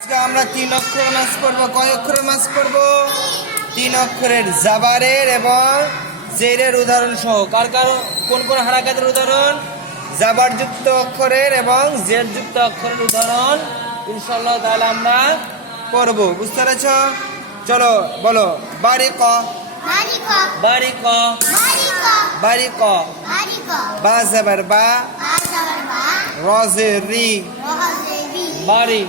আজকে আমরা তিন অক্ষরের মাছ করব কয় অক্ষরের মাছ করব তিন অক্ষরের জাবারের এবং জেরের উদাহরণ সহ। কার কার কোন কোন হারাকাতের উদাহরণ? জাবার যুক্ত অক্ষরের এবং জের যুক্ত অক্ষরের উদাহরণ ইনশাল্লাহ তাহলে আমরা করব বুঝতে পেরেছ? চলো বলো। বাড়ি ক বাড়ি ক বাড়ি ক বা জাবার বা Azabarba, রজে রি বাড়ি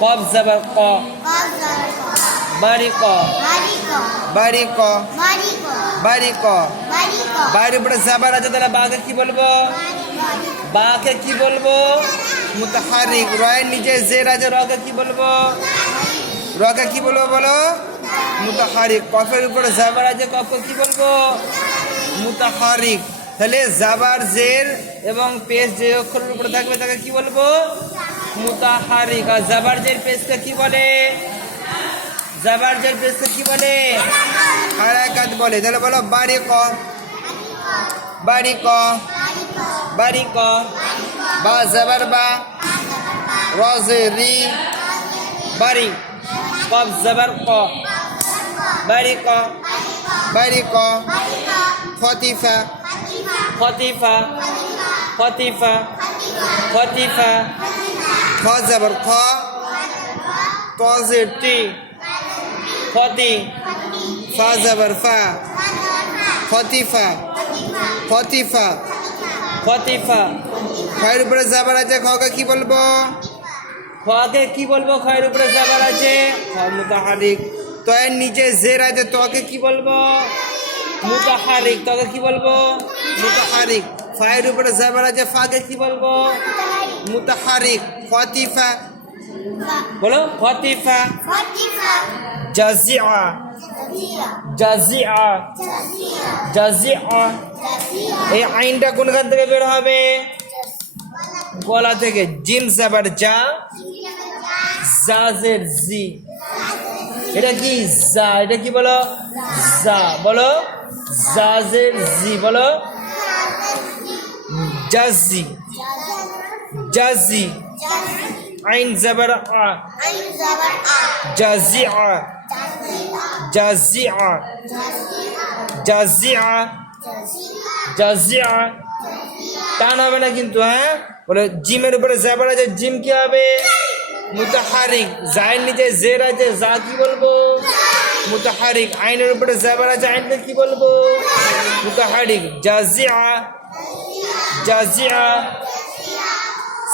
কব জাবার ক? বাড়ি ক। বাড়ি ক। বাড়ি ক। Mariko, উপরে জাবার আছে তাহলে বাঘে কি বলব? বাঘে কি বলব? মুতাহারিক। রয়ের নিচে জের আছে রকে কি বলব? রকে কি বলব বলো? মুতাহারিক। কফের উপরে জাবার আছে কফকে কি বলব? মুতাহারিক। তাহলে জাবার জের এবং পেশ যে অক্ষরের উপরে থাকবে তাকে কি বলব? মুতাহারিক আর জাবার জের পেশকে কি বলে? জাবার জের পেশকে কি বলে? হারাকাত বলে। তাহলে বলো বাড়ি ক বাড়ি ক বাড়ি ক বা জাবার বা রজে রি বাড়ি কব জাবার ক। বাড়ি ক বাড়ি ক ফতিফা ফতিফা ফতিফা ফতিফা খ জাবার খ। তজের টি। ফতি ফা জাবার ফা। ফতিফা ফতিফা ফতিফা খয়ের উপরে জাবার আছে খকে কি বলব? খকে কি বলব? খয়ের উপরে জাবার আছে। মুতাহারিক। তো এর নিচে জের আছে তোকে কি বলব? মুতাহারিক। তোকে কি বলব? মুতাহারিক। ফায়ের উপরে জাবার আছে ফাকে কি বলব? মুতাহারিক ফতিফা বলো ফতিফা Fortifa, জাজিআ Jazia, জাজিআ Jazia, জাজিআ এই আইনটা কোনখান থেকে বের হবে? গলা থেকে। জিম জাবার যা। জাজের জি। এটা কি? জা। এটা কি বলো? জা। বলো? জাজের জি। বলো? জাজি। জাজি আ জাজিআ Jazia, জাজিআ Jazia, জাজিআ Jazia, জাজিআ টান হবে না কিন্তু হ্যাঁ? বলে জিমের উপরে জাবার আছে জিম কি হবে? মুতাহারিক। জায়ের নিচে জের আছে যা কি বলব? মুতাহারিক। আইনের উপরে জাবার আছে আইনকে কি বলব? মুতাহারিক। জাজিআ জাজিআ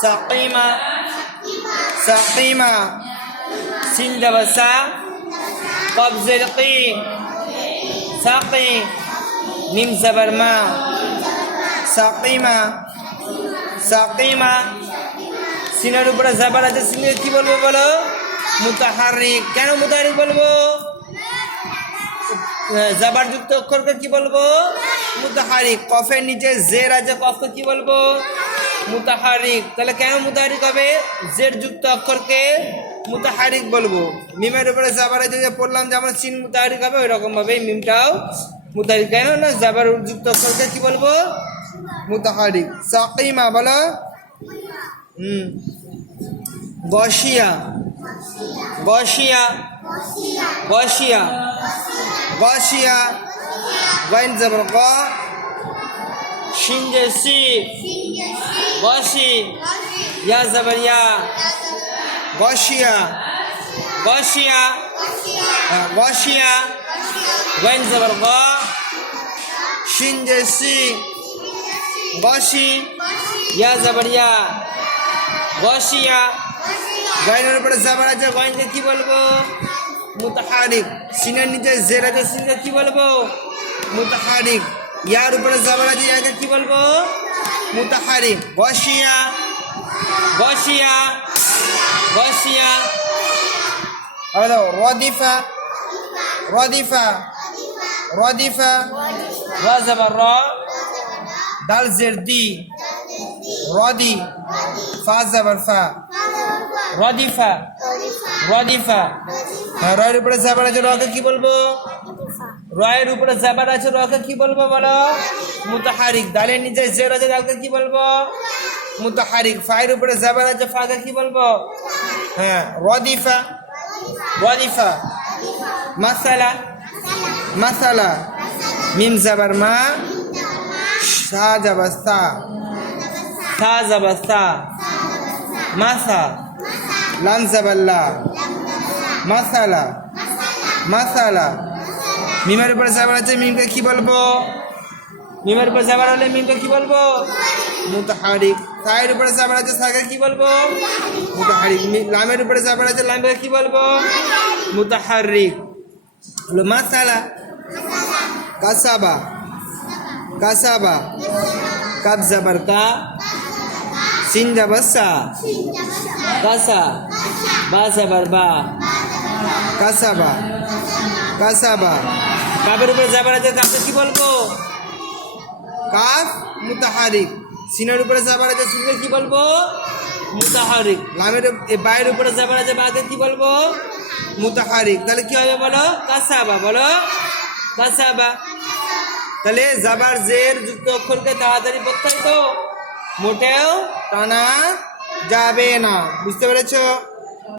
সাকিমা সাকিমা সিন দাবাসা কবজের কি সাকি মিম জাবার মা সাকিমা সাকিমা সিনের উপরে জাবার আছে সিনে কি বলব বলো মুতাহারিক কেন মুতাহারিক বলব জাবার যুক্ত অক্ষরকে কি বলব মুতাহারিক কফের নিচে জের আছে কফকে কি বলব মুতাহারিক। তাহলে কেন মুতাহারিক হবে? জের যুক্ত অক্ষরকে মুতাহারিক বলব। মিমের উপরে জাবার যে পড়লাম যেমন চিন মুতাহারিক হবে ওই রকম ভাবে এই মিমটাও মুতাহারিক। কেন না জাবার যুক্ত অক্ষরকে কি বলব? মুতাহারিক। সাকিমা, বলো। হুম। গসিয়া গসিয়া গসিয়া গসিয়া গাইন জবর গ ইয়া জবর ইয়া গসিয়া গসিয়া হ্যাঁ, গসিয়া গাইন জবর গ শিনজে সি গসি ইয়া জবর ইয়া গসিয়া গাইনের উপরে জাবার আছে গাইনকে কি বলব? মুতাহারিক। সিনের নিচে জের আছে সিনকে কি বলব? মুতাহারিক। ইয়ার উপরে জাবার আছে ইয়াকে কি বলব? মুতাহারিক গসিয়া গসিয়া গসিয়া হ্যালো রদিফা। রদিফা। রদিফা। র জাবার র। দাল জের রদি। ফা জাবার ফা। রদিফা। রদিফা। হ্যাঁ রয়ের উপরে জাবার আছে রকে কি বলব? রয়ের উপরে জাবার আছে, রকে কি বলব বলো? মুতাহারিক দালের নিচে জের আছে, দালকে কি বলব? মুতাহারিক ফায়ের উপরে জাবার আছে, ফাকে কি বলব? হ্যাঁ রদিফা। রদিফা। মাসালা। মাসালা। মিম জাবার মা। সা জাবার সা। সা জাবার সা। মাসা। লাম জাবার লা। মাসালা। মাসালা। মিমের উপরে জাবার আছে মিমকে কি বলব? মিমের উপরে জাবার হলে মিমকে কি বলব? মুতাহারিক। সায়ের উপরে জাবার আছে সাকে কি বলব? মুতাহারিক। লামের উপরে জাবার আছে লামকে কি বলব? মুতাহারিক। হলো মাসালা। কাসাবা। কাসাবা। কাব জাবার কা। সিন জাবার কাসা। বা জাবার বা। কাসাবা। কাসাবা। কাবের উপরে জাবার আছে কাকে কি বলব? কাফ মুতাহারিক। সিনার উপরে জাবার আছে সিনকে কি বলব? মুতাহারিক। লামের বায়ের উপরে জাবার আছে বাকে কি বলব? মুতাহারিক। তাহলে কি হবে বলো? কাসাবা বলো। কাসাবা। তাহলে জাবার জের যুক্ত অক্ষরকে তাড়াতাড়ি পড়তে তো মোটেও টানা যাবে না। বুঝতে পেরেছ?